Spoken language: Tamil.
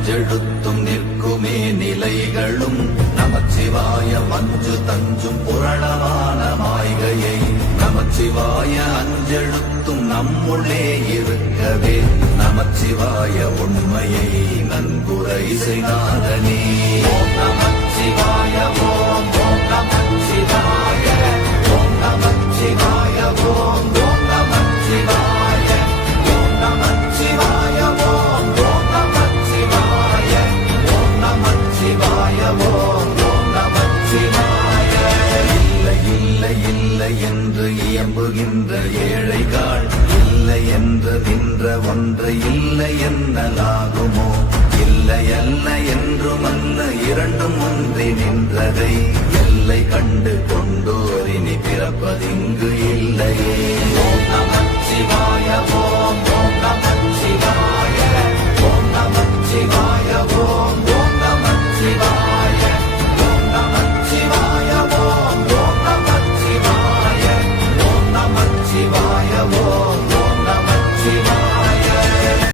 அஞ்செழுத்தும் நிற்குமே நிலைகளும். நமச்சிவாய மஞ்சு தஞ்சும் புரளமான மாய்கையை நமச்சிவாய அஞ்செழுத்தும் நம்முள்ளே இருக்கவே. நமச்சிவாய உண்மையை நன்குரை செய்தாதனே. இயம்புகின்ற ஏழைகள் இல்லை என்று நின்ற ஒன்று இல்லை என்னலாகுமோ? இல்லை அல்ல என்றும் அல்ல இரண்டும் ஒன்றி நின்றதை எல்லை கண்டு கொண்டோரினி பிறப்பதிங்கு शिवाय वो